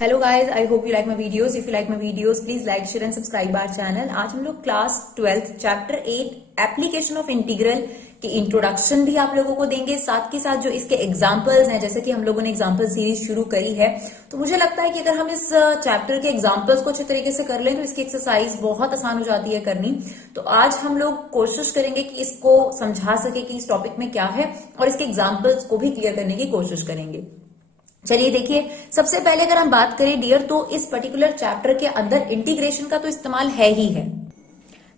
Hello guys, I hope you like my videos. If you like my videos please like share and subscribe our channel. आज हम लोग class 12 chapter 8 application of integral की introduction भी आप लोगों को देंगे, साथ के साथ जो इसके एग्जांपल्स हैं, जैसे कि हम लोगों ने एग्जांपल सीरीज शुरू करी है, तो मुझे लगता है कि अगर हम इस चैप्टर के एग्जांपल्स को अच्छे तरीके से कर लें तो इसकी एक्सरसाइज बहुत आसान हो जाती है करनी। तो आज हम लोग कोशिश करेंगे कि इसको समझा सके कि इस टॉपिक में क्या है और इसके एग्जाम्पल्स को भी क्लियर करने की कोशिश करेंगे। चलिए देखिए, सबसे पहले अगर हम बात करें डियर, तो इस पर्टिकुलर चैप्टर के अंदर इंटीग्रेशन का तो इस्तेमाल है ही है,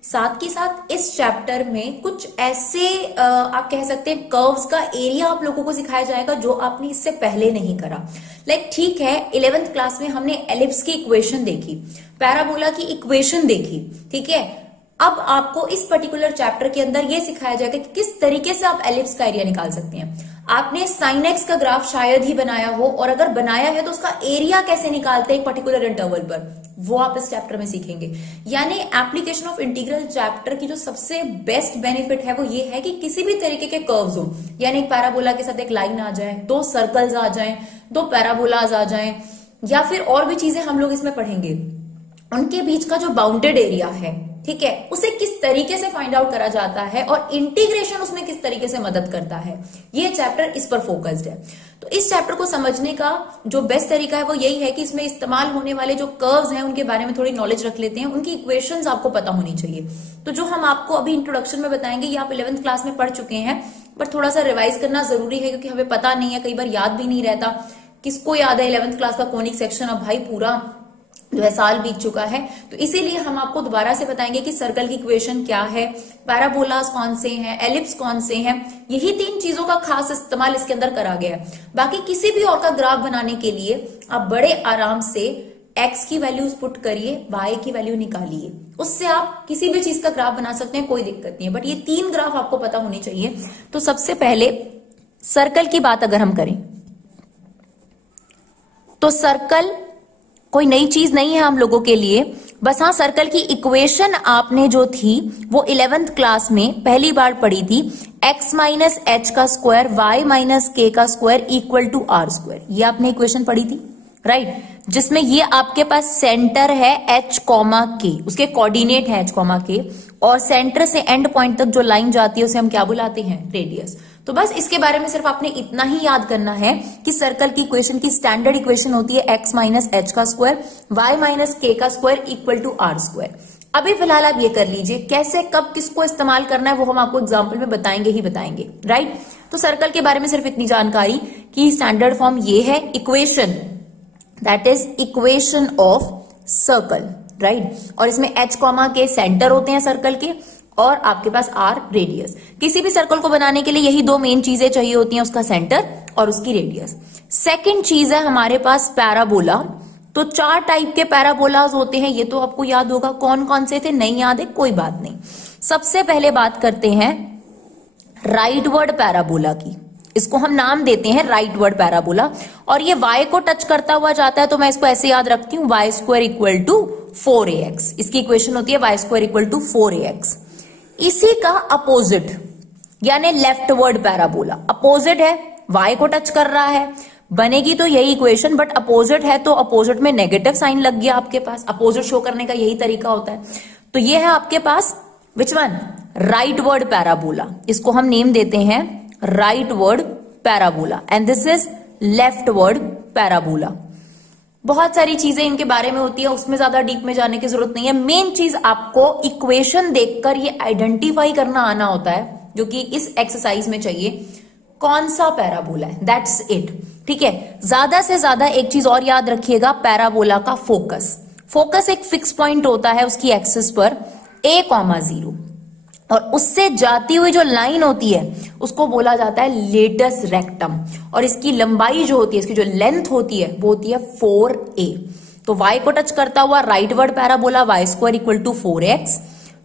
साथ के साथ इस चैप्टर में कुछ ऐसे आप कह सकते हैं कर्व्स का एरिया आप लोगों को सिखाया जाएगा जो आपने इससे पहले नहीं करा। लाइक ठीक है, 11th क्लास में हमने एलिप्स की इक्वेशन देखी, पैराबोला की इक्वेशन देखी, ठीक है। अब आपको इस पर्टिकुलर चैप्टर के अंदर यह सिखाया जाएगा कि किस तरीके से आप एलिप्स का एरिया निकाल सकते हैं। आपने साइन एक्स का ग्राफ शायद ही बनाया हो, और अगर बनाया है तो उसका एरिया कैसे निकालते हैं एक पर्टिकुलर इंटरवल पर, वो आप इस चैप्टर में सीखेंगे। यानी एप्लीकेशन ऑफ इंटीग्रल चैप्टर की जो सबसे बेस्ट बेनिफिट है वो ये है कि किसी भी तरीके के कर्व्स हो, यानी एक पैराबोला के साथ एक लाइन आ जाए, दो सर्कल्स आ जाएं, दो पैराबोलाज आ जाएं, या फिर और भी चीजें हम लोग इसमें पढ़ेंगे, उनके बीच का जो बाउंडेड एरिया है, ठीक है, उसे किस तरीके से फाइंड आउट करा जाता है और इंटीग्रेशन उसमें किस तरीके से मदद करता है, ये चैप्टर इस पर फोकस्ड है। तो इस चैप्टर को समझने का जो बेस्ट तरीका है वो यही है कि इसमें इस्तेमाल होने वाले जो कर्व्स हैं उनके बारे में थोड़ी नॉलेज रख लेते हैं, उनकी इक्वेशंस आपको पता होनी चाहिए। तो जो हम आपको अभी इंट्रोडक्शन में बताएंगे ये आप 11th क्लास में पढ़ चुके हैं, बट थोड़ा सा रिवाइज करना जरूरी है क्योंकि हमें पता नहीं है, कई बार याद भी नहीं रहता। किसको याद है 11th क्लास का कोनिक सेक्शन? अब भाई पूरा जो है साल बीत चुका है, तो इसीलिए हम आपको दोबारा से बताएंगे कि सर्कल की इक्वेशन क्या है, पैराबोलास कौन से हैं, एलिप्स कौन से हैं। यही तीन चीजों का खास इस्तेमाल इसके अंदर करा गया है। बाकी किसी भी और का ग्राफ बनाने के लिए आप बड़े आराम से x की वैल्यूज पुट करिए, y की वैल्यू निकालिए, उससे आप किसी भी चीज का ग्राफ बना सकते हैं, कोई दिक्कत नहीं है। बट ये तीन ग्राफ आपको पता होने चाहिए। तो सबसे पहले सर्कल की बात अगर हम करें तो सर्कल कोई नई चीज नहीं है हम लोगों के लिए, बस हाँ सर्कल की इक्वेशन आपने जो थी वो 11th क्लास में पहली बार पढ़ी थी, x माइनस एच का स्क्वायर y माइनस के का square equal to r square, ये आपने इक्वेशन पढ़ी थी, राइट। जिसमें ये आपके पास सेंटर है h कॉमा के, उसके कोऑर्डिनेट है h कॉमा के, और सेंटर से एंड पॉइंट तक जो लाइन जाती है उसे हम क्या बुलाते हैं? रेडियस। तो बस इसके बारे में सिर्फ आपने इतना ही याद करना है कि सर्कल की इक्वेशन की स्टैंडर्ड इक्वेशन होती है x माइनस एच का स्क्वायर y माइनस के का square equal to r square. अभी फिलहाल आप ये कर लीजिए, कैसे कब किसको इस्तेमाल करना है वो हम आपको एग्जाम्पल में बताएंगे ही बताएंगे, राइट। तो सर्कल के बारे में सिर्फ इतनी जानकारी कि स्टैंडर्ड फॉर्म ये है equation, that is equation of circle, right. और इसमें h कॉमा के सेंटर होते हैं सर्कल के, और आपके पास आर रेडियस। किसी भी सर्कल को बनाने के लिए यही दो मेन चीजें चाहिए होती हैं, उसका सेंटर और उसकी रेडियस। सेकंड चीज है हमारे पास पैराबोला। तो चार टाइप के पैराबोलाज होते हैं, ये तो आपको याद होगा। कौन कौन से थे? नहीं याद है, कोई बात नहीं। सबसे पहले बात करते हैं राइटवर्ड पैराबोला की, इसको हम नाम देते हैं राइटवर्ड पैराबोला, और ये y को टच करता हुआ जाता है, तो मैं इसको ऐसे याद रखती हूं, y square equal to 4ax। इसकी इक्वेशन होती है y square equal to 4ax। इसी का अपोजिट यानी लेफ्टवर्ड पैराबोला, अपोजिट है, y को टच कर रहा है, बनेगी तो यही इक्वेशन, बट अपोजिट है तो अपोजिट में नेगेटिव साइन लग गया आपके पास। अपोजिट शो करने का यही तरीका होता है। तो ये है आपके पास विच वन? Rightward parabola. इसको हम नेम देते हैं rightward parabola, and this is leftward parabola. बहुत सारी चीजें इनके बारे में होती है, उसमें ज्यादा डीप में जाने की जरूरत नहीं है। मेन चीज आपको इक्वेशन देखकर ये आइडेंटिफाई करना आना होता है, जो कि इस एक्सरसाइज में चाहिए, कौन सा पैराबोला है, दैट्स इट, ठीक है। ज्यादा से ज्यादा एक चीज और याद रखिएगा, पैराबोला का फोकस। फोकस एक फिक्स पॉइंट होता है उसकी एक्सिस पर a,0, और उससे जाती हुई जो लाइन होती है उसको बोला जाता है लेटस रेक्टम, और इसकी लंबाई जो होती है, इसकी जो लेंथ होती है वो होती है 4a। तो y को टच करता हुआ rightward parabola, y square equal to 4x।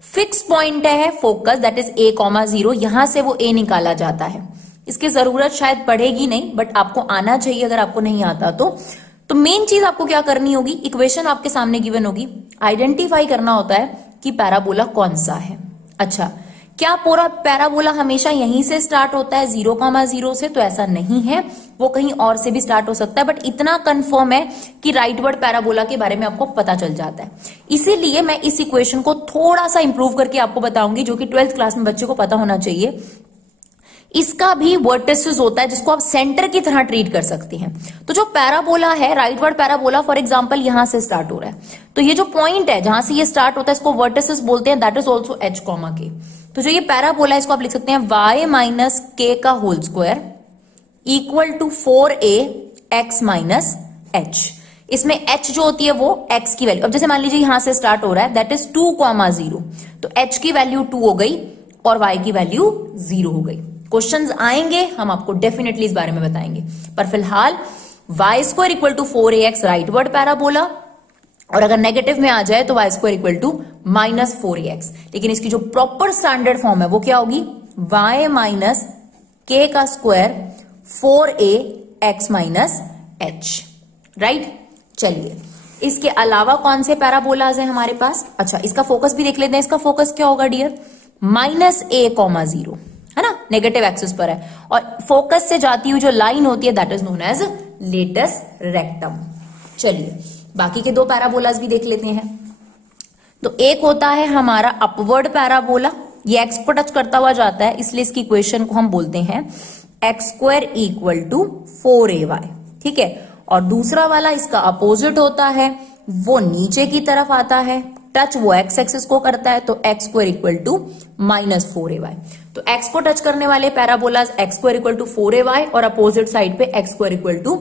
Fix point है फोकस, दैट इज a,0, यहां से वो a निकाला जाता है। इसकी जरूरत शायद पड़ेगी नहीं, बट आपको आना चाहिए अगर आपको नहीं आता तो मेन चीज आपको क्या करनी होगी, इक्वेशन आपके सामने गिवन होगी, आइडेंटिफाई करना होता है कि पैराबोला कौन सा है। अच्छा, क्या पूरा पैराबोला हमेशा यहीं से स्टार्ट होता है 0,0 से? तो ऐसा नहीं है, वो कहीं और से भी स्टार्ट हो सकता है, बट इतना कंफर्म है कि राइटवर्ड पैराबोला के बारे में आपको पता चल जाता है। इसीलिए मैं इस इक्वेशन को थोड़ा सा इंप्रूव करके आपको बताऊंगी, जो कि 12th क्लास में बच्चे को पता होना चाहिए। इसका भी वर्टिसेस होता है जिसको आप सेंटर की तरह ट्रीट कर सकते हैं। तो जो पैराबोला है, राइटवर्ड पैराबोला फॉर एग्जांपल यहां से स्टार्ट हो रहा है, तो ये जो पॉइंट है जहां से ये स्टार्ट होता है इसको वर्टिसेस बोलते हैं, that is also h, k। तो जो ये पैराबोला है इसको आप लिख सकते हैं y माइनस के का whole square equal to 4ax minus h। इसमें h जो होती है वो x की वैल्यू, अब जैसे मान लीजिए यहां से स्टार्ट हो रहा है, दैट इज 2,0, तो h की वैल्यू 2 हो गई और y की वैल्यू 0 हो गई। क्वेश्चंस आएंगे, हम आपको डेफिनेटली इस बारे में बताएंगे, पर फिलहाल y square equal to 4ax rightward parabola, और अगर नेगेटिव में आ जाए तो y square equal to minus 4ax। लेकिन इसकी जो प्रॉपर स्टैंडर्ड फॉर्म है वो क्या होगी? y माइनस के का square 4ax minus h, right. चलिए, इसके अलावा कौन से पैराबोलाज हैं हमारे पास? अच्छा, इसका फोकस भी देख लेते हैं। इसका फोकस क्या होगा डियर? -a,0 है ना, नेगेटिव एक्सिस पर है, और फोकस से जाती हुई जो लाइन होती है that is known as latus rectum. चलिए, बाकी के दो पैराबोलाज भी देख लेते हैं। तो एक होता है हमारा अपवर्ड पैराबोला, ये एक्स को टच करता हुआ जाता है, इसलिए इसकी इक्वेशन को हम बोलते हैं x square equal to 4ay, ठीक है। और दूसरा वाला इसका अपोजिट होता है, वो नीचे की तरफ आता है, टच वो एक्स एक्सिस को करता है, तो x square equal to minus 4ay। तो एक्स को टच करने वाले parabolas x square equal to 4ay और अपोजिट साइड पे x square equal to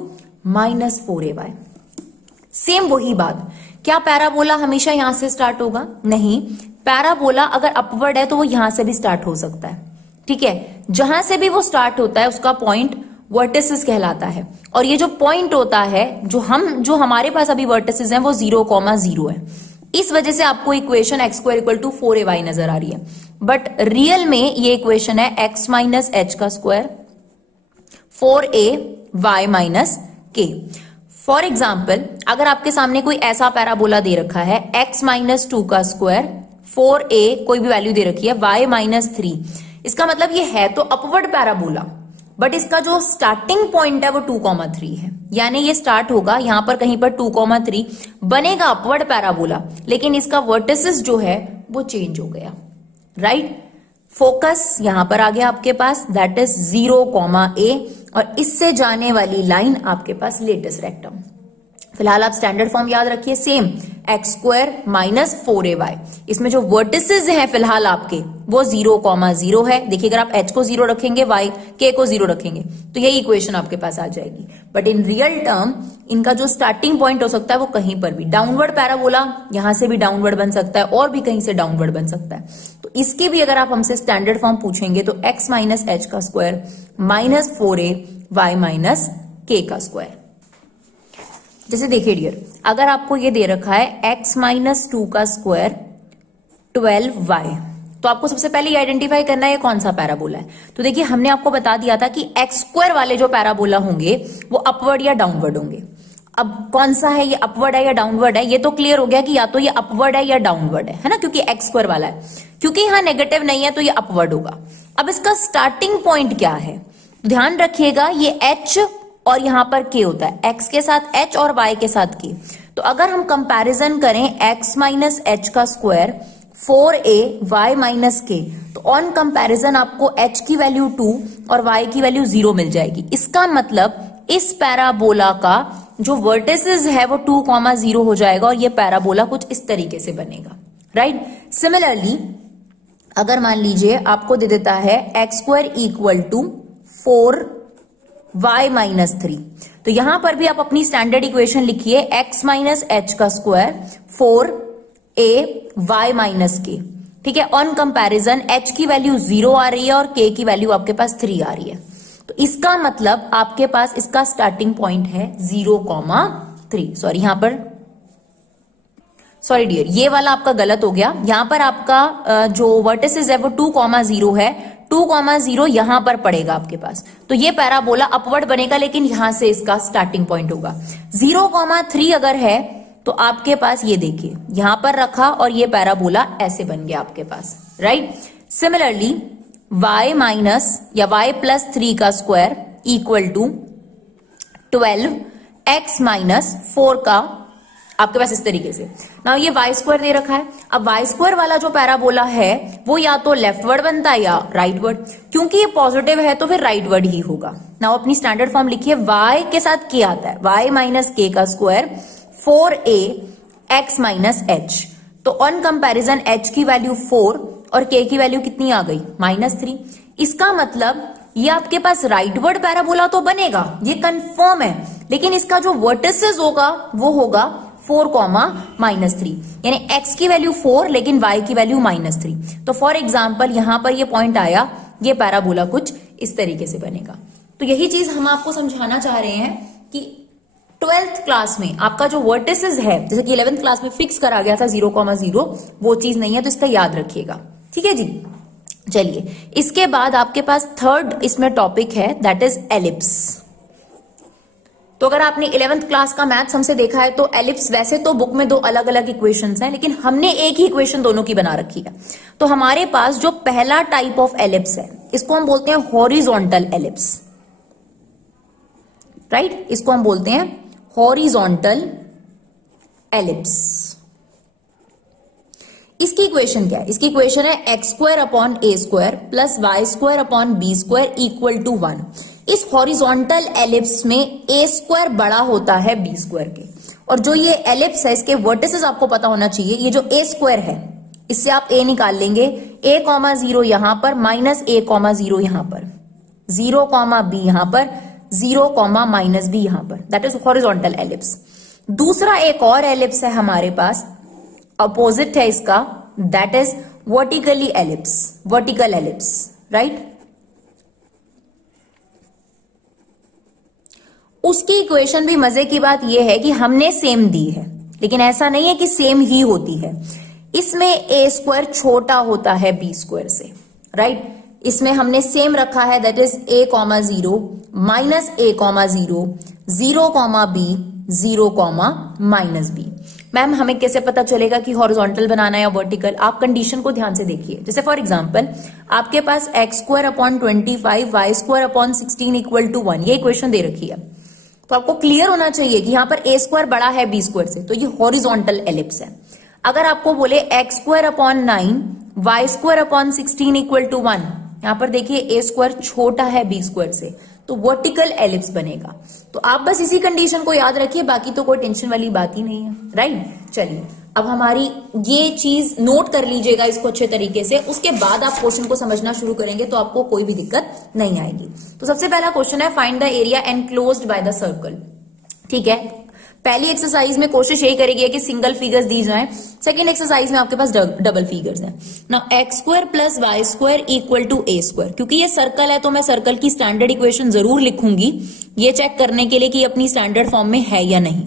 minus 4ay। Same वही बात, क्या पैराबोला हमेशा यहां से स्टार्ट होगा? नहीं, पैराबोला अगर अपवर्ड है तो वो यहां से भी स्टार्ट हो सकता है, ठीक है। जहां से भी वो स्टार्ट होता है उसका पॉइंट वर्टिसेस कहलाता है, और ये जो पॉइंट होता है, जो हमारे पास अभी वर्टिसेस हैं वो 0,0 है। इस वजह से आपको equation x square equal to 4ay नजर आ रही है, बट रियल में ये इक्वेशन है एक्स माइनस एच का स्क्वायर 4ay माइनस के। फॉर एग्जाम्पल, अगर आपके सामने कोई ऐसा पैराबोला दे रखा है x माइनस 2 का स्क्वायर 4a, कोई भी वैल्यू दे रखी है y माइनस 3, इसका मतलब ये है तो अपवर्ड पैराबोला, बट इसका जो स्टार्टिंग पॉइंट है वो 2,3 है, यानी ये स्टार्ट होगा यहां पर कहीं पर 2,3, बनेगा अपवर्ड पैराबोला, लेकिन इसका वर्टिसेस जो है वो चेंज हो गया, राइट। फोकस यहां पर आ गया आपके पास, दैट इज 0,a, और इससे जाने वाली लाइन आपके पास लेटस रेक्टम। फिलहाल आप स्टैंडर्ड फॉर्म याद रखिए, same x square minus 4ay। इसमें जो वर्टिसेस हैं फिलहाल आपके वो 0,0 है। देखिए, अगर आप h को 0 रखेंगे, y k को 0 रखेंगे, तो यही इक्वेशन आपके पास आ जाएगी। बट इन रियल टर्म इनका जो स्टार्टिंग पॉइंट हो सकता है वो कहीं पर भी, डाउनवर्ड पैराबोला यहां से भी डाउनवर्ड बन सकता है और भी कहीं से डाउनवर्ड बन सकता है। तो इसकी भी अगर आप हमसे स्टैंडर्ड फॉर्म पूछेंगे तो x माइनस एच का square minus 4a y minus k का स्क्वायर। जैसे देखिए डियर, अगर आपको ये दे रखा है x माइनस 2 का स्क्वायर 12y, तो आपको सबसे पहले ये आइडेंटिफाई करना है ये कौन सा पैराबोला है। तो देखिए, हमने आपको बता दिया था कि एक्स स्क्वायर वाले जो पैराबोला होंगे वो अपवर्ड या डाउनवर्ड होंगे। अब कौन सा है, ये अपवर्ड है या डाउनवर्ड है, ये तो क्लियर हो गया कि या तो ये अपवर्ड है या डाउनवर्ड है ना, क्योंकि एक्स स्क्वायर वाला है, क्योंकि यहां नेगेटिव नहीं है तो ये अपवर्ड होगा। अब इसका स्टार्टिंग पॉइंट क्या है, ध्यान रखिएगा, ये h और यहां पर k होता है, x के साथ h और y के साथ k। तो अगर हम कंपैरिजन करें x माइनस एच का square 4a y minus k, तो ऑन कंपैरिजन आपको h की वैल्यू 2 और y की वैल्यू 0 मिल जाएगी। इसका मतलब इस पैराबोला का जो वर्टिसेस है वो 2,0 हो जाएगा, और ये पैराबोला कुछ इस तरीके से बनेगा, राइट। सिमिलरली अगर मान लीजिए आपको दे देता है x square equal to 4y minus 3, तो यहां पर भी आप अपनी स्टैंडर्ड इक्वेशन लिखिए x माइनस एच का square 4a y minus k, ठीक है। ऑन कंपैरिजन h की वैल्यू 0 आ रही है और k की वैल्यू आपके पास 3 आ रही है, तो इसका मतलब आपके पास इसका स्टार्टिंग पॉइंट है 0,3। सॉरी, यहां पर सॉरी डियर, ये वाला आपका गलत हो गया। यहां पर आपका जो वर्टिसेस है वो 2,0 है, 2,0 यहां पर पड़ेगा आपके पास, तो ये पैराबोला अपवर्ड बनेगा, लेकिन यहां से इसका स्टार्टिंग पॉइंट होगा 0,3। अगर है तो आपके पास ये देखिए यहां पर रखा और ये पैराबोला ऐसे बन गया आपके पास, राइट। सिमिलरली y माइनस या y प्लस 3 का square equal to 12 x minus 4 का आपके पास इस तरीके से। ना ये y स्क्वायर दे रखा है। अब y स्क्वायर वाला जो पैराबोला है वो या तो लेफ्टवर्ड बनता है या राइटवर्ड, क्योंकि ये पॉजिटिव है तो फिर राइटवर्ड ही होगा। ना अपनी स्टैंडर्ड फॉर्म लिखिए, y के साथ k आता है, y माइनस k का square 4a x minus h। तो ऑन कंपैरिजन h की वैल्यू 4 और k की वैल्यू कितनी आ गई, -3। इसका मतलब ये आपके पास राइटवर्ड पैराबोला तो बनेगा, ये कंफर्म है, लेकिन इसका जो वर्टिसेस होगा वो होगा 4, -3, यानी x की वैल्यू 4 लेकिन y की वैल्यू -3। तो फॉर एग्जाम्पल यहां पर ये पॉइंट आया, ये पैराबोला कुछ इस तरीके से बनेगा। तो यही चीज हम आपको समझाना चाह रहे हैं कि 12th क्लास में आपका जो वर्टिसेस है, जैसे कि 11th क्लास में फिक्स करा गया था 0,0, वो चीज नहीं है, तो इसका याद रखिएगा। ठीक है जी। चलिए, इसके बाद आपके पास थर्ड इसमें टॉपिक है, दैट इज एलिप्स। तो अगर आपने 11th क्लास का मैथ्स हमसे देखा है तो एलिप्स, वैसे तो बुक में 2 अलग अलग इक्वेशंस हैं, लेकिन हमने एक ही इक्वेशन दोनों की बना रखी है। तो हमारे पास जो पहला टाइप ऑफ एलिप्स है, इसको हम बोलते हैं हॉरिजॉन्टल एलिप्स, राइट? इसको हम बोलते हैं हॉरिजॉन्टल एलिप्स। इसकी इक्वेशन क्या है? इसकी इक्वेशन है x² upon a² plus y² upon b² equal to 1। इस हॉरिजॉन्टल एलिप्स में a² बड़ा होता है b² के, और जो ये एलिप्स है इसके वर्टिसेस आपको पता होना चाहिए। ये जो a² है इससे आप a निकाल लेंगे, a,0 यहां पर माइनस a,0 यहां पर, 0, b यहां पर, 0, -b यहां पर, दैट इज हॉरिजॉन्टल एलिप्स। दूसरा एक और एलिप्स है हमारे पास, अपोजिट है इसका, that is vertically ellipse, vertical ellipse, right? उसकी इक्वेशन भी मजे की बात यह है कि हमने सेम दी है, लेकिन ऐसा नहीं है कि सेम ही होती है। इसमें a² छोटा होता है b² से, राइट? इसमें हमने सेम रखा है, that is a,0 minus a,0, 0, b, 0, -b। Ma'am हमें कैसे पता चलेगा कि हॉरिजॉन्टल बनाना है या वर्टिकल? आप कंडीशन को ध्यान से देखिए। जैसे फॉर एग्जांपल आपके पास x² upon 25, y² upon 16 equal to 1, ये इक्वेशन दे रखी है। तो आपको क्लियर होना चाहिए कि यहां पर a² बड़ा है b² से, तो ये हॉरिजॉन्टल एलिप्स है। अगर आपको बोले x² upon 9, y² upon 16 equal to 1, यहां पर देखिए a² छोटा है b² से, तो वर्टिकल एलिप्स बनेगा। तो आप बस इसी कंडीशन को याद रखिए, बाकी तो कोई टेंशन वाली बात ही नहीं है, राइट? चलिए, अब हमारी ये चीज नोट कर लीजिएगा इसको अच्छे तरीके से, उसके बाद आप क्वेश्चन को समझना शुरू करेंगे तो आपको कोई भी दिक्कत नहीं आएगी। तो सबसे पहला क्वेश्चन है, find the area enclosed by the circle. ठीक है, पहली एक्सरसाइज में कोशिश यही करेगी कि सिंगल फिगर्स दी जाएं। सेकंड एक्सरसाइज में आपके पास डबल फिगर्स हैं। Now x² plus y² equal to a²। क्योंकि ये सर्कल है तो मैं सर्कल की स्टैंडर्ड इक्वेशन जरूर लिखूंगी, ये चेक करने के लिए कि अपनी स्टैंडर्ड फॉर्म में है या नहीं।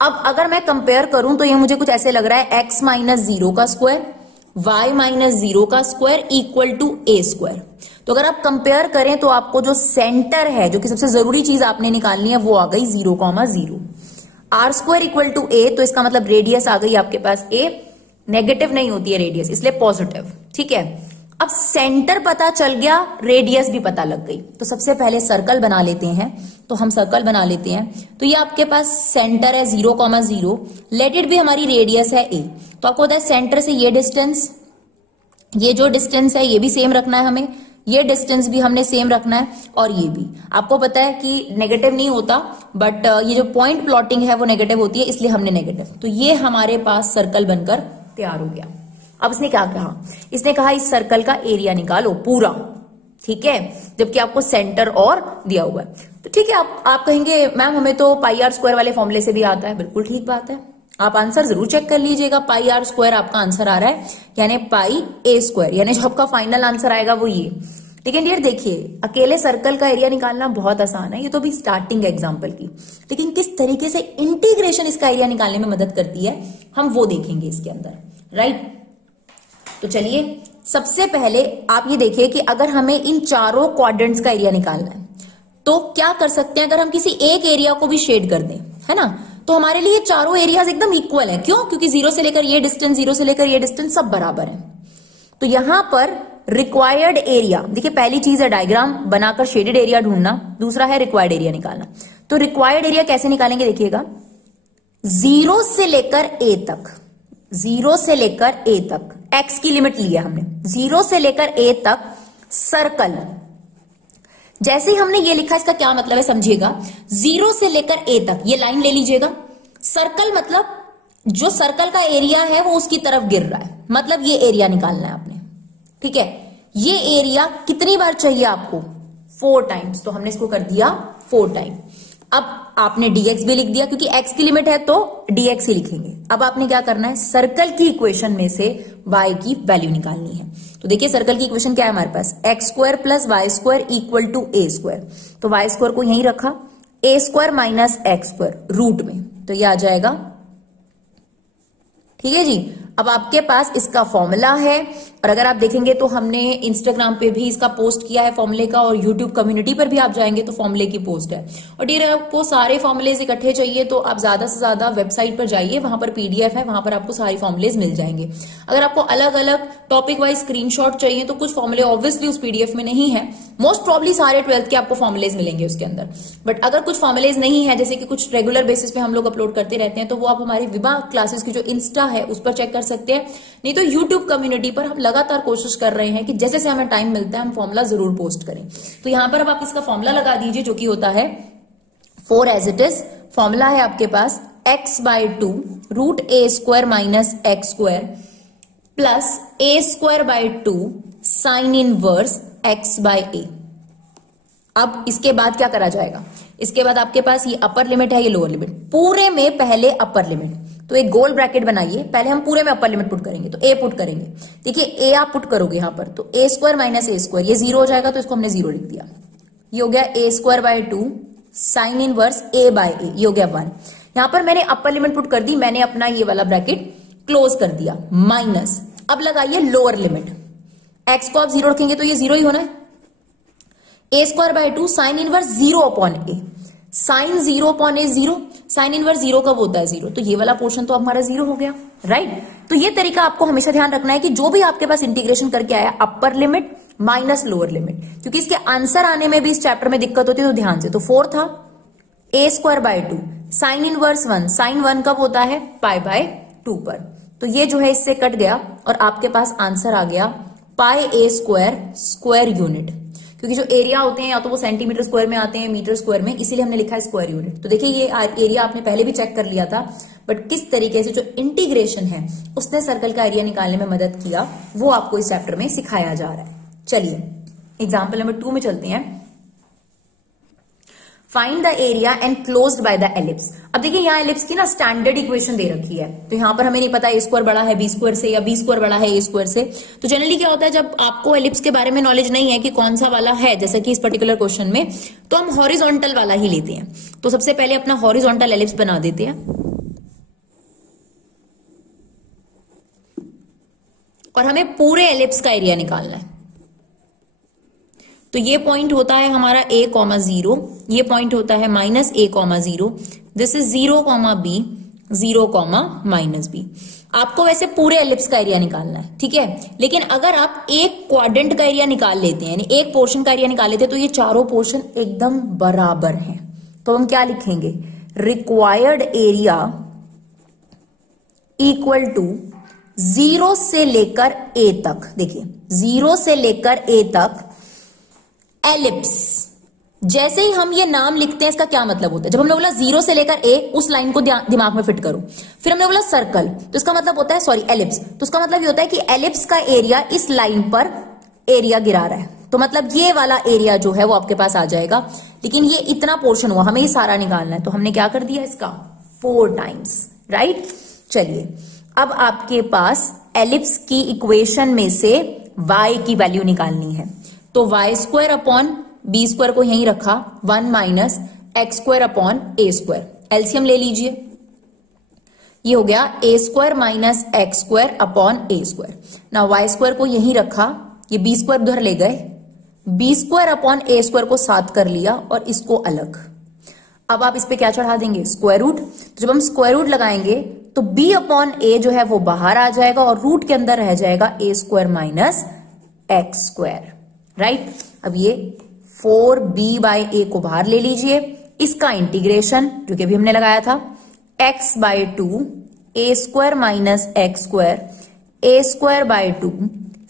अब अगर मैं कंपेयर करूं तो ये मुझे कुछ ऐसे लग रहा है, x माइनस 0 का स्क्वायर, y माइनस 0 का स्क्वायर इक्वल टू a²। तो अगर आप कंपेयर करें तो आपको जो सेंटर है, जो कि सबसे जरूरी चीज आपने निकालनी है, वो आ गई 0,0। r² इक्वल टू a, तो इसका मतलब रेडियस आ गई आपके पास a। नेगेटिव नहीं होती है रेडियस, इसलिए पॉजिटिव। ठीक है, अब सेंटर पता चल गया, रेडियस भी पता लग गई। तो सबसे पहले सर्कल बना लेते हैं। तो हम सर्कल बना लेते हैं। तो ये आपके पास सेंटर है 0,0, लेट इट भी हमारी रेडियस है a। तो आपको होता है सेंटर से ये डिस्टेंस, ये जो डिस्टेंस है ये भी सेम रखना है हमें, ये डिस्टेंस भी हमने सेम रखना है, और ये भी। आपको पता है कि नेगेटिव नहीं होता, बट ये जो पॉइंट प्लॉटिंग है वो नेगेटिव होती है, इसलिए हमने नेगेटिव। तो ये हमारे पास सर्कल बनकर तैयार हो गया। अब इसने क्या कहा? इसने कहा इस सर्कल का एरिया निकालो पूरा। ठीक है, जबकि आपको सेंटर और दिया हुआ है। तो ठीक है, आप कहेंगे मैम हमें तो πr² वाले फॉर्मूले से भी आता है। बिल्कुल ठीक बात है, आप आंसर जरूर चेक कर लीजिएगा। πr² आपका आंसर आ रहा है, यानी πa², यानी जो आपका फाइनल आंसर आएगा वो ये। लेकिन यार देखिए, अकेले सर्कल का एरिया निकालना बहुत आसान है, ये तो भी स्टार्टिंग एग्जांपल की। लेकिन किस तरीके से इंटीग्रेशन इसका एरिया निकालने में मदद करती है, हम वो देखेंगे इसके अंदर, राइट? तो चलिए, सबसे पहले आप ये देखिए कि अगर हमें इन चारों क्वाड्रेंट्स का एरिया निकालना है तो क्या कर सकते हैं। अगर हम किसी एक एरिया को भी शेड कर दें, है ना, तो हमारे लिए चारों एरियाज एकदम इक्वल है। क्यों? क्योंकि 0 से लेकर ये डिस्टेंस, 0 से लेकर ये डिस्टेंस सब बराबर है। तो यहां पर रिक्वायर्ड एरिया, देखिए पहली चीज है डायग्राम बनाकर शेडेड एरिया ढूंढना, दूसरा है रिक्वायर्ड एरिया निकालना। तो रिक्वायर्ड एरिया कैसे निकालेंगे देखिएगा, 0 से लेकर a तक, 0 से लेकर a तक, x की लिमिट ली है हमने, 0 से लेकर a तक सर्कल। जैसे ही हमने ये लिखा, इसका क्या मतलब है समझिएगा, 0 से लेकर a तक ये लाइन ले लीजिएगा, सर्कल मतलब जो सर्कल का एरिया है वो उसकी तरफ गिर रहा है, मतलब ये एरिया निकालना है आपने, ठीक है। ये एरिया कितनी बार चाहिए आपको, 4 टाइम्स, तो हमने इसको कर दिया 4 टाइम। अब आपने dx भी लिख दिया, क्योंकि x की लिमिट है तो dx ही लिखेंगे। अब आपने क्या करना है, सर्कल की इक्वेशन में से y की वैल्यू निकालनी है। तो देखिए सर्कल की इक्वेशन क्या है हमारे पास, x square plus y square equal to a square. तो y स्क्वायर को यहीं रखा, a square minus x square root में, तो ये आ जाएगा, ठीक है जी। अब आपके पास इसका फॉर्मूला है, और अगर आप देखेंगे तो हमने इंस्टाग्राम पे भी इसका पोस्ट किया है फॉर्मूले का, और यूट्यूब कम्युनिटी पर भी आप जाएंगे तो फॉर्मूले की पोस्ट है। और डियर आपको सारे फॉर्मूलेज इकट्ठे चाहिए तो आप ज्यादा से ज्यादा वेबसाइट पर जाइए, वहां पर पीडीएफ है, वहां पर आपको सारी फॉर्मूलेज मिल जाएंगे। अगर आपको अलग अलग टॉपिक वाइज स्क्रीनशॉट चाहिए तो कुछ फॉर्मूले ऑब्वियसली उस पीडीएफ में नहीं है, मोस्ट प्रॉब्ली सारे 12th के आपको फॉर्मूलेज मिलेंगे उसके अंदर। बट अगर कुछ फॉर्मूलेज नहीं है, जैसे कि कुछ रेगुलर बेसिस पे हम लोग अपलोड करते रहते हैं, तो वो आप हमारी विभा क्लासेस की जो इंस्टा है उस पर चेक कर सकते हैं, नहीं तो यूट्यूब कम्युनिटी पर हम लगातार कोशिश कर रहे हैं कि जैसे से हमें टाइम मिलता है हम फॉर्मूला जरूर पोस्ट करें। तो यहां पर अब आप इसका फॉर्मूला लगा दीजिए, जो कि होता है 4 एज इट इज। फॉर्मूला है आपके पास x/2 root a square minus x square plus a square by 2 sine inverse x/a। अब इसके बाद क्या करा जाएगा, इसके बाद आपके पास ये अपर लिमिट है, ये लोअर लिमिट, पूरे में पहले अपर लिमिट, तो एक गोल ब्रैकेट बनाइए, पहले हम पूरे में अपर लिमिट पुट करेंगे, तो a पुट करेंगे। देखिए a आप पुट करोगे यहां पर, तो a square minus a square, ये 0 हो जाएगा तो इसको हमने 0 लिख दिया, ये हो गया a square by 2 sine inverse a by a, ये हो गया 1। यहां पर मैंने अपर लिमिट पुट कर दी, मैंने अपना ये वाला ब्रैकेट क्लोज कर दिया, माइनस, अब लगाइए लोअर लिमिट, x को आप 0 रखेंगे तो ये 0 ही होना है, a square by 2 sine inverse 0 upon a, sine 0 upon a 0, sine inverse 0 कब होता है 0, तो ये वाला पोर्शन तो हमारा 0 हो गया, राइट। तो ये तरीका आपको हमेशा ध्यान रखना है कि जो भी आपके पास इंटीग्रेशन करके आया, upper limit minus lower limit, क्योंकि इसके आंसर आने में भी इस चैप्टर में दिक्कत होती है, तो ध्यान से। तो 4 था a square by 2 sine inverse 1, sine 1 कब होता है, पाई बाय 2 पर, तो ये जो है इससे कट गया और आपके पास आंसर आ गया पाई a स्क्वायर स्क्वायर यूनिट, क्योंकि जो एरिया होते हैं या तो वो सेंटीमीटर स्क्वायर में आते हैं मीटर स्क्वायर में, इसीलिए हमने लिखा है स्क्वायर यूनिट। तो देखिए ये एरिया आपने पहले भी चेक कर लिया था, बट किस तरीके से जो इंटीग्रेशन है उसने सर्कल का एरिया निकालने में मदद किया, वो आपको इस चैप्टर में सिखाया जा रहा है। चलिए एग्जाम्पल नंबर 2 में चलते हैं। Find the area and closed bye the ellipse. अब देखिए यहाँ एलिप्स की ना स्टैंडर्ड इक्वेशन दे रखी है, तो यहाँ पर हमें नहीं पता ए स्क्वायर बड़ा है बी स्क्वायर से या बी स्क्वायर बड़ा है ए स्क्वायर से। तो जनरली क्या होता है, जब आपको एलिप्स के बारे में नॉलेज नहीं है कि कौन सा वाला है, जैसे कि इस पर्टिकुलर क्वेश्चन में, तो हम हॉरिजॉन्टल वाला ही लेते हैं। तो सबसे पहले अपना हॉरिजॉन्टल एलिप्स बना देते हैं और हमें पूरे एलिप्स का एरिया निकालना है। तो ये पॉइंट होता है हमारा a,0, ये पॉइंट होता है -a,0, this is 0, b, 0, -b। आपको वैसे पूरे एलिप्स का एरिया निकालना है, ठीक है। लेकिन अगर आप एक क्वाड्रेंट का एरिया निकाल लेते हैं, यानी एक पोर्शन का एरिया निकाल लेते हैं, तो ये चारों पोर्शन एकदम बराबर हैं, तो हम क्या लिखेंगे, रिक्वायर्ड एरिया इक्वल टू 0 से लेकर a तक। देखिए 0 से लेकर a तक एलिप्स, जैसे ही हम ये नाम लिखते हैं इसका क्या मतलब होता है, जब हमने बोला 0 से लेकर a, उस लाइन को दिमाग में फिट करो। फिर हमने बोला सर्कल, तो इसका मतलब होता है, सॉरी एलिप्स, तो इसका मतलब ये होता है कि एलिप्स का एरिया इस लाइन पर एरिया गिरा रहा है, तो मतलब ये वाला एरिया जो है वो आपके पास आ जाएगा। लेकिन ये इतना पोर्शन हुआ, हमें ये सारा निकालना है, तो हमने क्या कर दिया इसका 4 टाइम्स, राइट। चलिए अब आपके पास एलिप्स की इक्वेशन में से y की वैल्यू निकालनी है, तो Y square upon B square को यहीं रखा, 1 minus x square upon A square, LCM ले लीजिए, ये हो गया A square minus x square upon A square. ना वाई स्क्वायर को यहीं रखा, ये बी स्क्वायर उधर ले गए, B square upon A square को साथ कर लिया और इसको अलग। अब आप इस पे क्या चढ़ा देंगे, स्क्वायर रूट। तो जब हम स्क्वायर रूट लगाएंगे तो b अपॉन ए जो है वो बाहर आ जाएगा और रूट के अंदर रह जाएगा a square minus x square, right. अब ये 4b बाई ए को बाहर ले लीजिए, इसका इंटीग्रेशन जो कि अभी हमने लगाया था, x by 2 a square minus x square a square by 2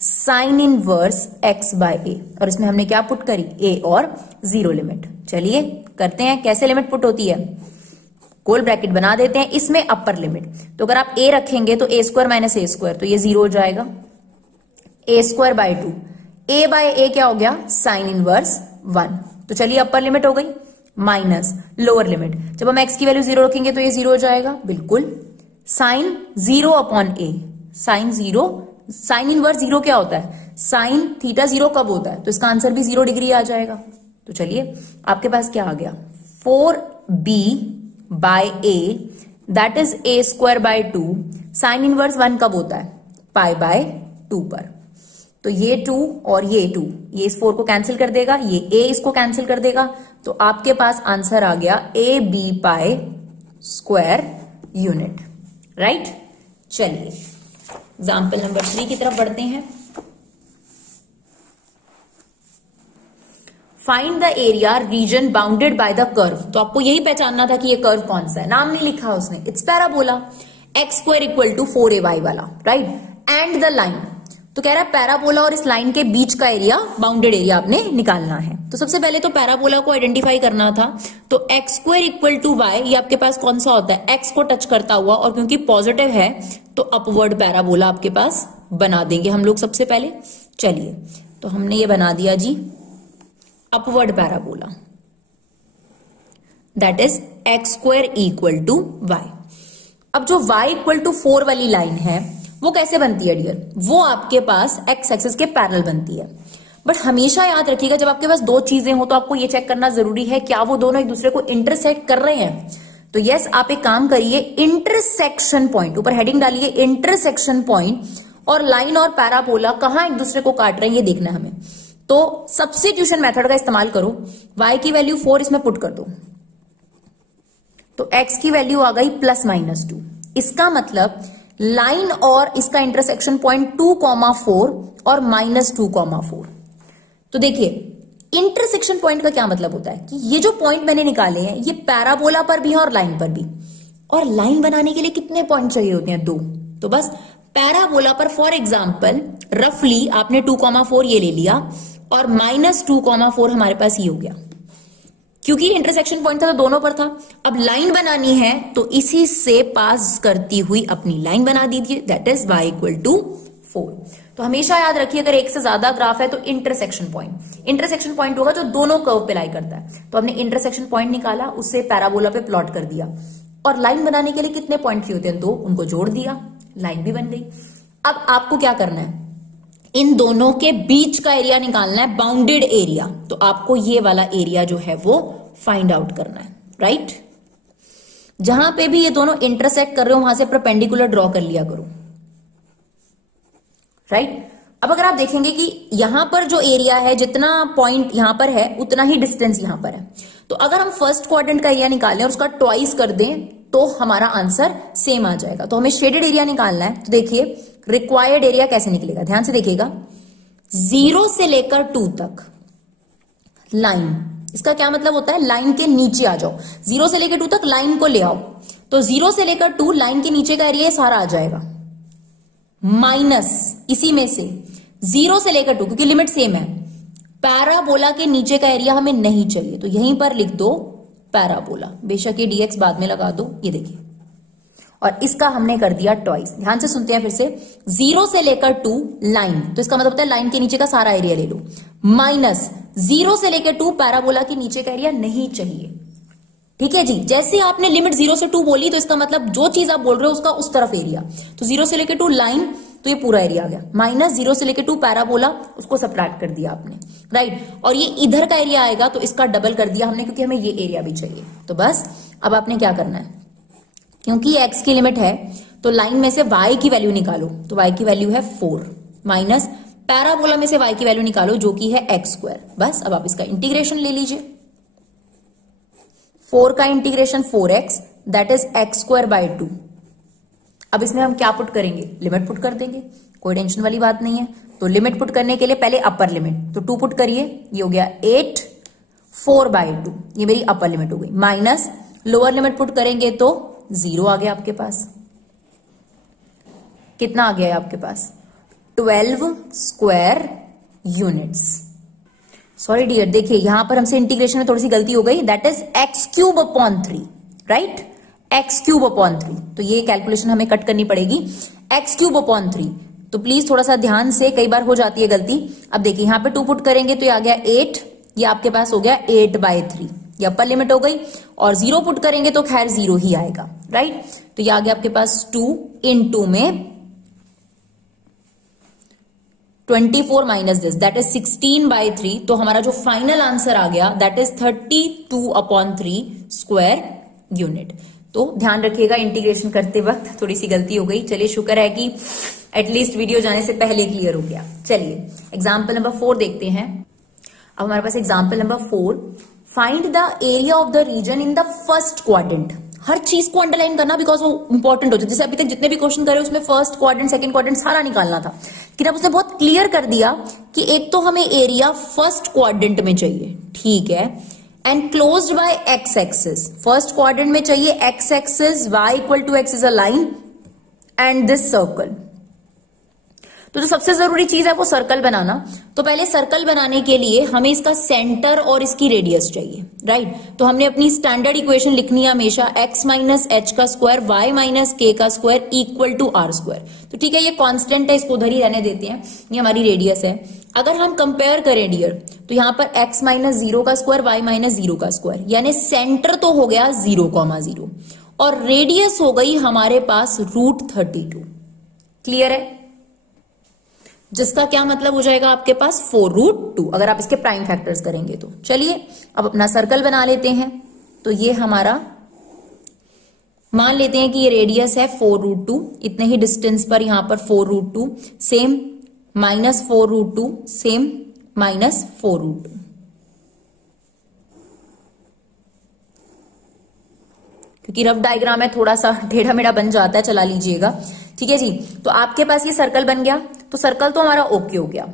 sine inverse x by A, और इसमें हमने क्या पुट करी, a और 0 लिमिट। चलिए करते हैं कैसे लिमिट पुट होती है, गोल ब्रैकेट बना देते हैं, इसमें अपर लिमिट। तो अगर आप a रखेंगे तो a square minus A square, तो ये 0 हो जाएगा, a square by 2 a by A क्या हो गया, साइन इनवर्स 1। तो चलिए अपर लिमिट हो गई, माइनस लोअर लिमिट, जब हम x की वैल्यू 0 रखेंगे तो ये 0 हो जाएगा, बिल्कुल। Sine 0 upon a, sine 0, sine inverse 0 क्या होता है, साइन थीटा 0 कब होता है, तो इसका आंसर भी 0 डिग्री आ जाएगा। तो चलिए आपके पास क्या आ गया, 4b by a that is a square by 2, sine inverse 1 कब होता है, पाई बाय 2 पर। तो ये 2 और ये 2, ये इस 4 को कैंसिल कर देगा, ये a इसको कैंसिल कर देगा, तो आपके पास आंसर आ गया a b pi square unit, right. चलिए एग्जाम्पल नंबर 3 की तरफ बढ़ते हैं। Find the area reason bounded by the curve. तो आपको यही पहचानना था कि ये कर्व कौन सा है, नाम नहीं लिखा उसने, it's parabola, x square equal to 4ay वाला, राइट। एंड द लाइन, तो कह रहा है पैराबोला और इस लाइन के बीच का एरिया, बाउंडेड एरिया आपने निकालना है। तो सबसे पहले तो पैराबोला को आइडेंटिफाई करना था, तो x square equal to y, ये आपके पास कौन सा होता है, एक्स को टच करता हुआ, और क्योंकि पॉजिटिव है तो अपवर्ड पैराबोला आपके पास बना देंगे हम लोग सबसे पहले। चलिए तो हमने ये बना दिया जी upward parabola, that is X square equal to Y. अब जो y इक्वल टू 4 वाली लाइन है वो कैसे बनती है डियर, वो आपके पास x एक्सिस के पैरेलल बनती है। बट हमेशा याद रखिएगा जब आपके पास दो चीजें हो तो आपको ये चेक करना जरूरी है क्या वो दोनों एक दूसरे को इंटरसेक्ट कर रहे हैं। तो यस, आप एक काम करिए, इंटरसेक्शन पॉइंट, ऊपर हेडिंग डालिए इंटरसेक्शन पॉइंट, और लाइन और पैराबोला कहां एक दूसरे को काट रहे हैं ये देखना है हमें। तो सब्स्टिट्यूशन मेथड का इस्तेमाल करो, y की वैल्यू 4 इसमें पुट कर दो, तो x की वैल्यू आ गई +-2। इसका मतलब लाइन और इसका इंटरसेक्शन पॉइंट 2,4 और -2,4। तो देखिए इंटरसेक्शन पॉइंट का क्या मतलब होता है कि ये जो पॉइंट मैंने निकाले हैं ये पैराबोला पर भी है और लाइन पर भी, और लाइन बनाने के लिए कितने पॉइंट चाहिए होते हैं, 2। तो बस पैराबोला पर फॉर एग्जाम्पल रफली आपने 2,4 ये ले लिया और -2,4 हमारे पास ये हो गया, क्योंकि इंटरसेक्शन पॉइंट था तो दोनों पर था। अब लाइन बनानी है तो इसी से पास करती हुई अपनी लाइन बना दीजिए, that is y equal to 4। तो हमेशा याद रखिए अगर एक से ज्यादा ग्राफ है तो इंटरसेक्शन पॉइंट होगा जो दोनों कर्व पे लाई करता है। तो हमने इंटरसेक्शन पॉइंट निकाला, उससे पैराबोला पे प्लॉट कर दिया, और लाइन बनाने के लिए कितने पॉइंट चाहिए होते हैं, 2, उनको जोड़ दिया, लाइन भी बन गई। अब आपको क्या करना है, इन दोनों के बीच का एरिया निकालना है, बाउंडेड एरिया। तो आपको ये वाला एरिया जो है वो फाइंड आउट करना है, राइट। जहां पे भी ये दोनों इंटरसेक्ट कर रहे हो वहां से परपेंडिकुलर ड्रॉ कर लिया करो, राइट। अब अगर आप देखेंगे कि यहां पर जो एरिया है, जितना पॉइंट यहां पर है उतना ही डिस्टेंस यहां पर है, तो अगर हम फर्स्ट क्वाड्रेंट का एरिया निकालें और उसका ट्वाइस कर दें तो हमारा आंसर सेम आ जाएगा। तो हमें शेडेड एरिया निकालना है, तो देखिए रिक्वायर्ड एरिया कैसे निकलेगा, ध्यान से देखिएगा। 0 से लेकर 2 तक लाइन, इसका क्या मतलब होता है, लाइन के नीचे आ जाओ, 0 से लेकर 2 तक लाइन को ले आओ, तो 0 से लेकर 2 लाइन के नीचे का एरिया सारा आ जाएगा, माइनस इसी में से 0 से लेकर 2, क्योंकि लिमिट सेम है, पैराबोला के नीचे का एरिया हमें नहीं चाहिए, तो यहीं पर लिख दो पैराबोला, बेशक ये dx बाद में लगा दो, ये देखिए, और इसका हमने कर दिया ट्वाइस। ध्यान से सुनते हैं फिर से, 0 से लेकर 2 लाइन, तो इसका मतलब होता है लाइन के नीचे का सारा एरिया ले लो, माइनस 0 से लेकर 2 पैराबोला के नीचे का एरिया नहीं चाहिए, ठीक है जी। जैसे आपने लिमिट 0 से 2 बोली तो इसका मतलब जो चीज आप बोल रहे हो उसका उस तरफ एरिया, तो 0 से लेकर 2 लाइन, तो ये पूरा एरिया आ गया, माइनस 0 से लेकर 2 पैराबोला, उसको सब्ट्रैक्ट कर दिया आपने, राइट। और ये इधर का एरिया आएगा तो इसका डबल कर दिया हमने, क्योंकि हमें ये एरिया भी चाहिए। तो बस अब आपने क्या करना है, क्योंकि x की लिमिट है तो लाइन में से y की वैल्यू निकालो, तो y की वैल्यू है 4, माइनस पैराबोला में से y की वैल्यू निकालो जो कि है x स्क्वायर। बस अब आप इसका इंटीग्रेशन ले लीजिए, 4 का integration 4x that is x square by 2। अब इसमें हम क्या पुट करेंगे, लिमिट पुट कर देंगे, कोई टेंशन वाली बात नहीं है। तो लिमिट पुट करने के लिए पहले अपर लिमिट, तो 2 पुट करिए, ये हो गया 8 4 बाय 2, ये मेरी अपर लिमिट हो गई, माइनस लोअर लिमिट पुट करेंगे तो 0 आ गया आपके पास। कितना आ गया है आपके पास, 12 स्क्वायर यूनिट्स। सॉरी डियर, देखिए यहां पर हमसे इंटीग्रेशन में थोड़ी सी गलती हो गई, that is x cube upon 3, right, x cube upon 3। तो ये कैलकुलेशन हमें कट करनी पड़ेगी, x क्यूब अपॉन 3। तो प्लीज थोड़ा सा ध्यान से, कई बार हो जाती है गलती। अब देखिए यहां पे 2 पुट करेंगे तो ये आ गया 8, ये आपके पास हो गया 8 बाय 3, ये अपर लिमिट हो गई। और 0 पुट करेंगे तो खैर 0 ही आएगा, राइट। तो ये आ गया आपके पास 2 इन 2 में 24 minus this that is 16 by 3। तो हमारा जो फाइनल आंसर आ गया that is 32 upon 3 square unit. तो ध्यान रखिएगा इंटीग्रेशन करते वक्त थोड़ी सी गलती हो गई। चलिए शुक्र है कि एटलीस्ट वीडियो जाने से पहले क्लियर हो गया। चलिए एग्जाम्पल नंबर 4 देखते हैं। अब हमारे पास example number 4, find the area of the region in the first quadrant. हर चीज को अंडरलाइन करना बिकॉज वो इंपॉर्टेंट होता है। जैसे अभी तक जितने भी क्वेश्चन करे उसमें फर्स्ट क्वाड्रेंट सेकंड क्वाड्रेंट सारा निकालना था, लेकिन अब उसने बहुत क्लियर कर दिया कि एक तो हमें एरिया फर्स्ट क्वाड्रेंट में चाहिए, ठीक है, and closed by x axis. First quadrant में चाहिए x axis, y equal to x is a line and this circle. तो जो सबसे जरूरी चीज है वो सर्कल बनाना। तो पहले सर्कल बनाने के लिए हमें इसका सेंटर और इसकी रेडियस चाहिए, राइट। तो हमने अपनी स्टैंडर्ड इक्वेशन लिखनी है हमेशा x माइनस एच का स्क्वायर y माइनस के का square equal to r square. तो ठीक है, ये कांस्टेंट है, इसको उधर ही रहने देते हैं, ये हमारी रेडियस है। अगर हम कंपेयर करें डियर तो यहाँ पर x माइनस 0 का स्क्वायर y माइनस 0 का स्क्वायर, यानी सेंटर तो हो गया 0,0 और रेडियस हो गई हमारे पास √32। क्लियर है, जिसका क्या मतलब हो जाएगा आपके पास 4√2 अगर आप इसके प्राइम फैक्टर्स करेंगे तो। चलिए अब अपना सर्कल बना लेते हैं। तो ये हमारा मान लेते हैं कि ये रेडियस है 4√2, इतने ही डिस्टेंस पर यहां पर 4√2, सेम माइनस 4√2, सेम माइनस 4√2। क्योंकि रफ डायग्राम है, थोड़ा सा टेढ़ा मेढ़ा बन जाता है, चला लीजिएगा, ठीक है जी। तो आपके पास ये सर्कल बन गया। तो सर्कल तो हमारा ओके हो गया,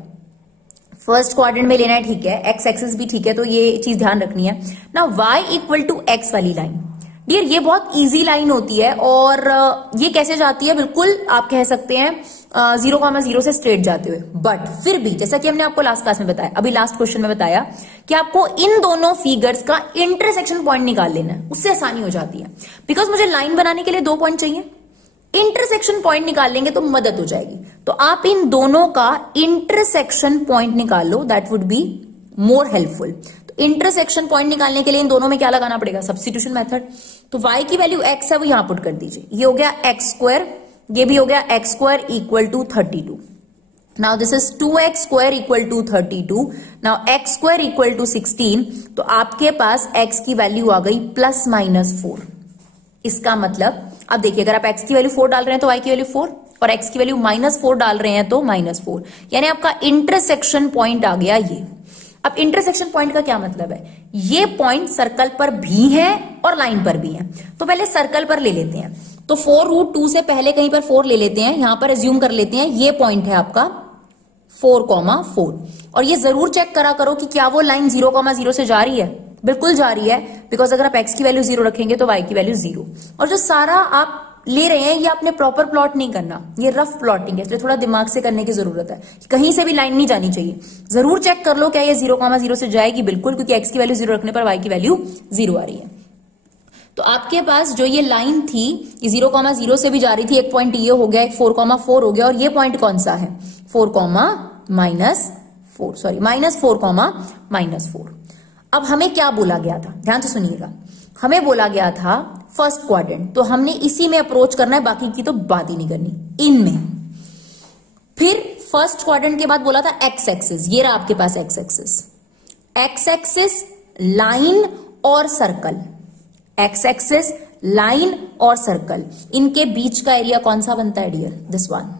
फर्स्ट क्वाड्रेंट में लेना है, ठीक है, एक्स एक्सिस भी ठीक है, तो ये चीज ध्यान रखनी है ना। y इक्वल टू एक्स वाली लाइन, डियर ये बहुत इजी लाइन होती है और ये कैसे जाती है, बिल्कुल आप कह सकते हैं 0,0 से स्ट्रेट जाते हुए। बट फिर भी जैसा कि हमने आपको लास्ट क्लास में बताया, अभी लास्ट क्वेश्चन में बताया कि आपको इन दोनों फिगर्स का इंटरसेक्शन पॉइंट निकाल लेना है, उससे आसानी हो जाती है। बिकॉज मुझे लाइन बनाने के लिए 2 पॉइंट चाहिए, इंटरसेक्शन पॉइंट निकाल लेंगे तो मदद हो जाएगी। तो आप इन दोनों का इंटरसेक्शन पॉइंट निकाल लो, that would be more helpful. तो इंटरसेक्शन पॉइंट निकालने के लिए इन दोनों में क्या लगाना पड़ेगा, सब्स्टिट्यूशन मेथड। तो y की वैल्यू x है वो यहां पुट कर दीजिए, ये हो गया x स्क्वायर, ये भी हो गया x square equal to 32। Now this is 2x square equal to 32। Now x square equal to 16। तो आपके पास x की वैल्यू आ गई ±4। इसका मतलब अब देखिए, अगर आप x की वैल्यू 4 डाल रहे हैं तो y की वैल्यू 4 और x की वैल्यू -4 डाल रहे हैं तो -4, यानी आपका इंटरसेक्शन पॉइंट आ गया ये। अब इंटरसेक्शन पॉइंट का क्या मतलब है, ये पॉइंट सर्कल पर भी है और लाइन पर भी है। तो पहले सर्कल पर ले लेते हैं, तो 4√2 से पहले कहीं पर 4 ले लेते हैं, यहां पर एज्यूम कर लेते हैं ये पॉइंट है आपका 4,4। और ये जरूर चेक करा करो कि क्या वो लाइन 0,0 से जा रही है, बिल्कुल जा रही है, बिकॉज अगर आप x की वैल्यू 0 रखेंगे तो y की वैल्यू 0। और जो सारा आप ले रहे हैं ये आपने प्रॉपर प्लॉट नहीं करना, ये रफ प्लॉटिंग है, इसलिए थोड़ा दिमाग से करने की जरूरत है। कहीं से भी लाइन नहीं जानी चाहिए, जरूर चेक कर लो क्या ये 0,0 से जाएगी, बिल्कुल, क्योंकि x की वैल्यू 0 रखने पर y की वैल्यू 0 आ रही है। तो आपके पास जो ये लाइन थी ये 0,0 से भी जा रही थी, एक पॉइंट ये हो गया, एक 4,4 हो गया, और ये पॉइंट कौन सा है, -4,-4। अब हमें क्या बोला गया था, ध्यान से सुनिएगा, हमें बोला गया था फर्स्ट क्वाड्रेंट, तो हमने इसी में अप्रोच करना है, बाकी की तो बात ही नहीं करनी इनमें। फिर फर्स्ट क्वाड्रेंट के बाद बोला था एक्स एक्सिस, ये रहा आपके पास X axis, X axis line और सर्कल, एक्स एक्सिस लाइन और सर्कल, इनके बीच का एरिया कौन सा बनता है डियर, दिस वन।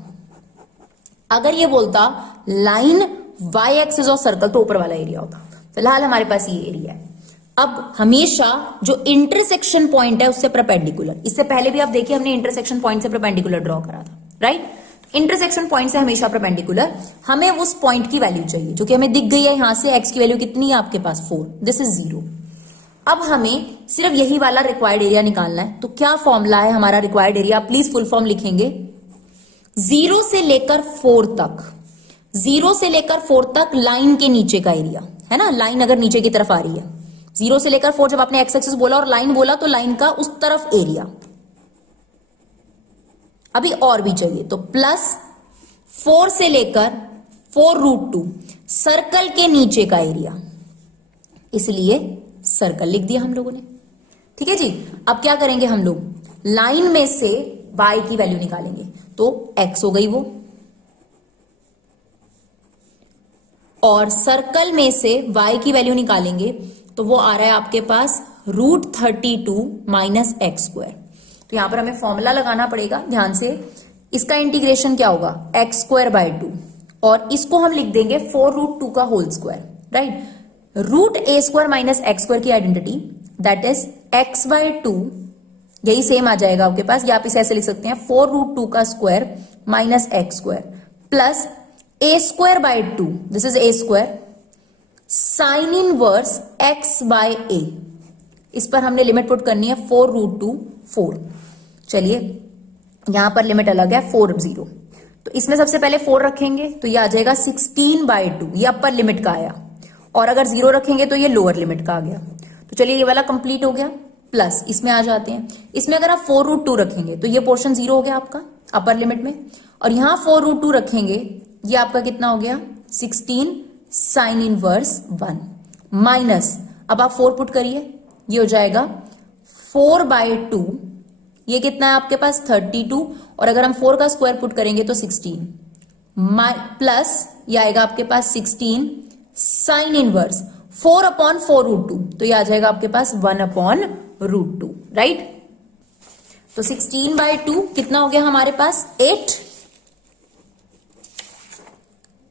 अगर ये बोलता लाइन वाई एक्सिस और सर्कल तो ऊपर वाला एरिया होता, फिलहाल हमारे पास ये एरिया है। अब हमेशा जो इंटरसेक्शन पॉइंट है उससे परपेंडिकुलर, इससे पहले भी आप देखिए हमने इंटरसेक्शन पॉइंट से परपेंडिकुलर ड्रॉ करा था, राइट। इंटरसेक्शन पॉइंट से हमेशा परपेंडिकुलर, हमें उस पॉइंट की वैल्यू चाहिए जो कि हमें दिख गई है यहां से, एक्स की वैल्यू कितनी है आपके पास 4, दिस इज 0। अब हमें सिर्फ यही वाला रिक्वायर्ड एरिया निकालना है। तो क्या फॉर्मूला है हमारा required area, please full form लिखेंगे। 0 से लेकर 4 तक, 0 से लेकर 4 तक लाइन के नीचे का एरिया है ना, लाइन अगर नीचे की तरफ आ रही है, 0 से लेकर 4 जब आपने एक्स एक्सिस बोला और लाइन बोला तो लाइन का उस तरफ एरिया। अभी और भी चाहिए तो प्लस 4 से लेकर 4√2 सर्कल के नीचे का एरिया, इसलिए सर्कल लिख दिया हम लोगों ने। ठीक है जी। अब क्या करेंगे हम लोग, लाइन में से y की वैल्यू निकालेंगे, तो x हो गई वो, और सर्कल में से y की वैल्यू निकालेंगे तो वो आ रहा है आपके पास √32 माइनस एक्स स्क्वायर। तो यहां पर हमें फॉर्मूला लगाना पड़ेगा ध्यान से, इसका इंटीग्रेशन क्या होगा x²/2, और इसको हम लिख देंगे 4√2 का whole square, right. √a² minus x² की आइडेंटिटी दैट इज x/2, यही सेम आ जाएगा आपके पास, या आप इसे ऐसे लिख सकते हैं 4√2 का square minus x² plus a²/2, this is a², sign inverse x/a, इस पर हमने लिमिट पुट करनी है 4√2 4। चलिए यहां पर लिमिट अलग है 4 0, तो इसमें सबसे पहले 4 रखेंगे तो ये आ जाएगा 16/2, ये अपर लिमिट का आया, और अगर 0 रखेंगे तो ये लोअर लिमिट का आ गया। तो चलिए ये वाला कंप्लीट हो गया, प्लस इसमें आ जाते हैं, इसमें अगर आप 4√2 रखेंगे तो ये पोर्शन 0 हो गया आपका अपर लिमिट में, और यहां 4√2 रखेंगे ये आपका कितना हो गया 16 साइन इनवर्स 1 माइनस, अब आप 4 पुट करिए, ये हो जाएगा 4/2, ये कितना है आपके पास 32, और अगर हम 4 का स्क्वायर पुट करेंगे तो 16 प्लस ये आएगा आपके पास 16 साइन इनवर्स 4/4√2, तो ये आ जाएगा आपके पास 1/√2, राइट। तो 16/2 कितना हो गया हमारे पास 8,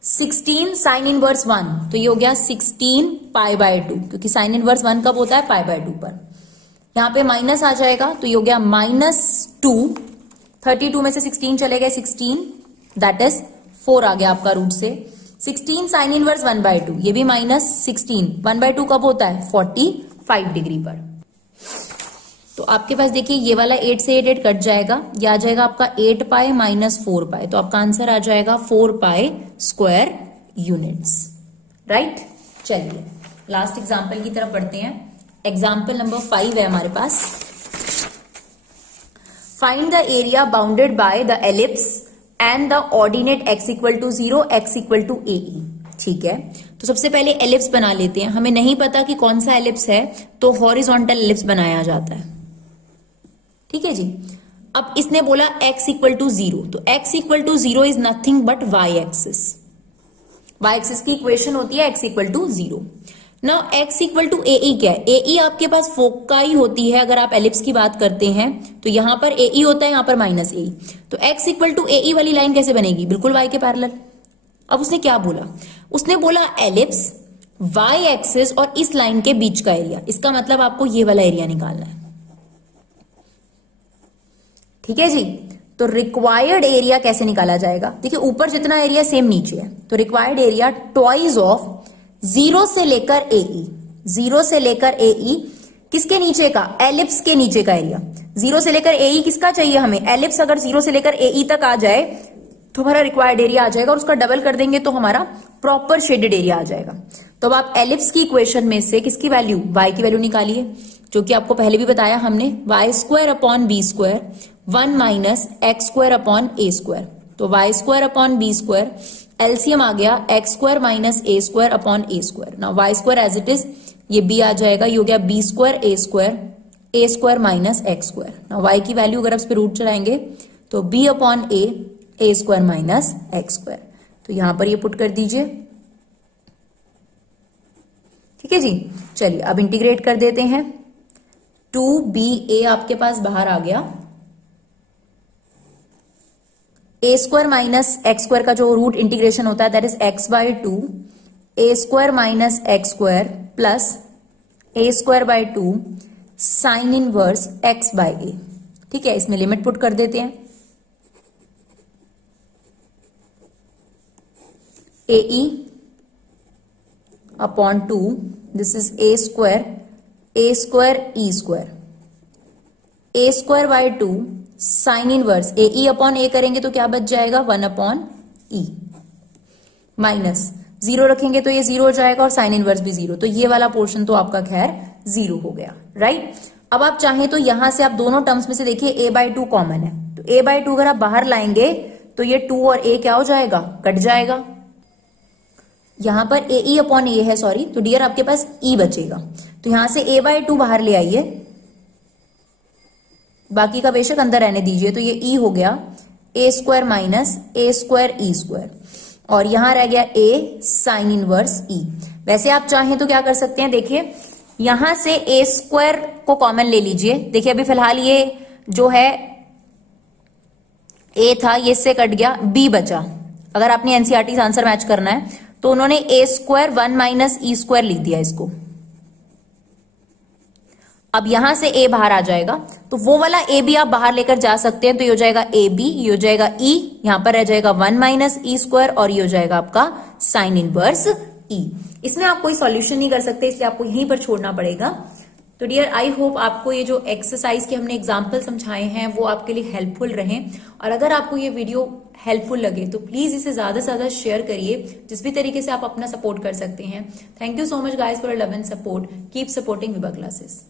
16 साइन इनवर्स 1, तो ये हो गया 16 π/2, क्योंकि साइन इनवर्स 1 कब होता है π/2 पर, यहां पे माइनस आ जाएगा तो ये हो गया -2, 32 में से 16 चले गए 16, दैट इज 4 आ गया आपका रूट से, 16 साइन इनवर्स 1/2, ये भी -16, 1/2 कब होता है 45 डिग्री पर। तो आपके पास देखिए ये वाला 8 से 8 कट जाएगा, ये आ जाएगा आपका 8π माइनस 4π, तो आपका आंसर आ जाएगा 4π स्क्वायर यूनिट्स, राइट। चलिए लास्ट एग्जाम्पल की तरफ बढ़ते हैं। एग्जाम्पल नंबर 5 है हमारे पास, find the area bounded by the ellipse and the ordinate x = 0 x = ae। ठीक है, तो सबसे पहले एलिप्स बना लेते हैं, हमें नहीं पता कि कौन सा एलिप्स है तो हॉरिजॉन्टल एलिप्स बनाया जाता है। ठीक है जी। अब इसने बोला x = 0, तो x = 0 is nothing but y axis, y axis की इक्वेशन होती है x = 0। नाउ x = ae क्या है, ae आपके पास फोकाई होती है, अगर आप एलिप्स की बात करते हैं तो यहां पर ae होता है, यहां पर -ae, तो x = ae वाली लाइन कैसे बनेगी, बिल्कुल y के पैरेलल। अब उसने क्या बोला, उसने बोला एलिप्स y एक्सिस और इस लाइन के बीच का एरिया, इसका मतलब आपको ये वाला एरिया निकालना है। ठीक है जी। तो रिक्वायर्ड एरिया कैसे निकाला जाएगा, देखिए ऊपर जितना एरिया सेम नीचे है, तो रिक्वायर्ड एरिया ट्वाइस ऑफ 0 से लेकर ae, 0 से लेकर ae किसके नीचे का, एलिप्स के नीचे का एरिया। 0 से लेकर ae किसका चाहिए हमें, एलिप्स अगर 0 से लेकर ae तक आ जाए तो हमारा रिक्वायर्ड एरिया आ जाएगा, और उसका डबल कर देंगे तो हमारा प्रॉपर शेडेड एरिया आ जाएगा। तो अब आप एलिप्स की इक्वेशन में से किसकी वैल्यू, y की वैल्यू निकालिए, जो कि आपको पहले भी बताया हमने, y² / b² 1 minus x² / a², तो y² / b², एलसीएम आ गया x² - a² / a²। Now y² as it is, ये b आ जाएगा, ये हो गया b² a² minus x²। Now y की वैल्यू अगर आप इस पे रूट चलाएंगे तो b / a² माइनस x², तो यहां पर ये पुट कर दीजिए। ठीक है जी। चलिए अब इंटीग्रेट कर देते हैं, 2ba आपके पास बाहर आ गया, a² माइनस x² का जो रूट इंटीग्रेशन होता है that is x/2 a² minus x² plus A square by 2 sine inverse X by A. ठीक है, इसमें लिमिट पुट कर देते हैं। A E upon 2, this is A square E square, A square by 2 sine inverse A E upon A करेंगे तो क्या बच जाएगा 1 अपॉन ई, माइनस 0 रखेंगे तो ये 0 हो जाएगा और साइन इनवर्स भी 0, तो ये वाला पोर्शन तो आपका खैर 0 हो गया, राइट। अब आप चाहें तो यहां से आप दोनों टर्म्स में से देखिए a बाई 2 कॉमन है, तो a बाई 2 अगर आप बाहर लाएंगे तो ये 2 और a क्या हो जाएगा, कट जाएगा। यहां पर ए ई अपॉन ए है, सॉरी, तो डियर आपके पास e बचेगा, तो यहां से a बाई 2 बाहर ले आइए, बाकी का बेशक अंदर रहने दीजिए, तो ये e हो गया A square minus A square E square, और यहां रह गया a साइन इनवर्स e। वैसे आप चाहें तो क्या कर सकते हैं, देखिए यहां से ए स्क्वायर को कॉमन ले लीजिए। देखिए अभी फिलहाल ये जो है a था, ये इससे कट गया, b बचा। अगर आपने एनसीईआरटी से आंसर मैच करना है तो उन्होंने ए स्क्वायर 1 माइनस ई स्क्वायर लिख दिया इसको। अब यहां से a बाहर आ जाएगा, तो वो वाला a भी आप बाहर लेकर जा सकते हैं, तो ये हो जाएगा ए बी, ये हो जाएगा e, यहां पर रह जाएगा 1 माइनस ई स्क्वायर, और ये हो जाएगा आपका साइन इनवर्स e। इसमें आप कोई सॉल्यूशन नहीं कर सकते, इसलिए आपको यहीं पर छोड़ना पड़ेगा। तो डियर आई होप आपको ये जो एक्सरसाइज के हमने एग्जाम्पल समझाए हैं वो आपके लिए हेल्पफुल रहें, और अगर आपको ये वीडियो हेल्पफुल लगे तो प्लीज इसे ज्यादा से ज्यादा शेयर करिए, जिस भी तरीके से आप अपना सपोर्ट कर सकते हैं। Thank you so much guys for love and support, keep supporting Vibha classes.